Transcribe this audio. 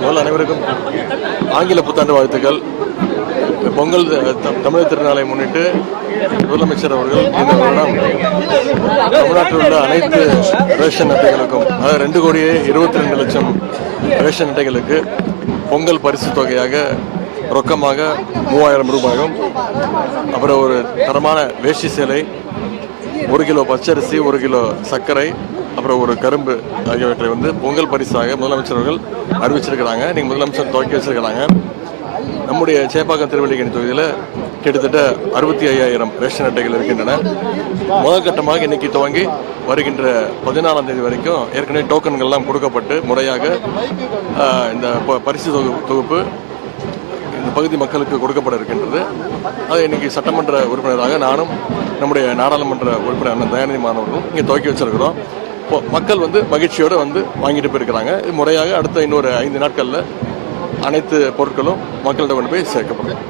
முதல்ல அனைவருக்கும் ஆங்கில புத்தாண்டு வாழ்த்துக்கள். பொங்கல் தமிழர் திருநாளை முன்னிட்டு முதலமைச்சர் அவர்கள் இந்த வருடம் தமிழ்நாட்டில் உள்ள அனைத்து ரேஷன் அட்டைகளுக்கும், அதாவது 2,22,00,000 ரேஷன் அட்டைகளுக்கு பொங்கல் பரிசு தொகையாக ரொக்கமாக 3000 ரூபாயும், அப்புறம் ஒரு தரமான வேஷ்டி சேலை, 1 கிலோ பச்சரிசி, 1 கிலோ சர்க்கரை, அப்புறம் ஒரு கரும்பு ஆகியவற்றை பொங்கல் பரிசாக முதலமைச்சர் அவர்கள் அறிவிச்சிருக்கிறாங்க. நீங்கள் முதலமைச்சர் துவக்கி வச்சிருக்கிறாங்க. நம்முடைய சேப்பாக்கம் திருவல்லிக்கேணி தொகுதியில் கிட்டத்தட்ட 65,000 ரேஷன் அட்டைகள் இருக்கின்றன. முதல் கட்டமாக இன்னைக்கு துவங்கி வருகின்ற 14ஆம் தேதி வரைக்கும் ஏற்கனவே டோக்கன்கள்லாம் கொடுக்கப்பட்டு முறையாக இந்த பரிசு தொகுப்பு இந்த பகுதி மக்களுக்கு கொடுக்கப்பட இருக்கின்றது. அதை இன்னைக்கு சட்டமன்ற உறுப்பினராக நானும் நம்முடைய நாடாளுமன்ற உறுப்பினர் தயாநிதி மாணவர்களும் இங்கே துவக்கி வச்சிருக்கிறோம். மக்கள் மகிழ்ச்சியோடு வாங்கிட்டு போயிருக்கிறாங்க. இது முறையாக அடுத்த இன்னொரு 5 நாட்களில் அனைத்து பொருட்களும் மக்கள்கிட்ட கொண்டு போய் சேர்க்கப்படும்.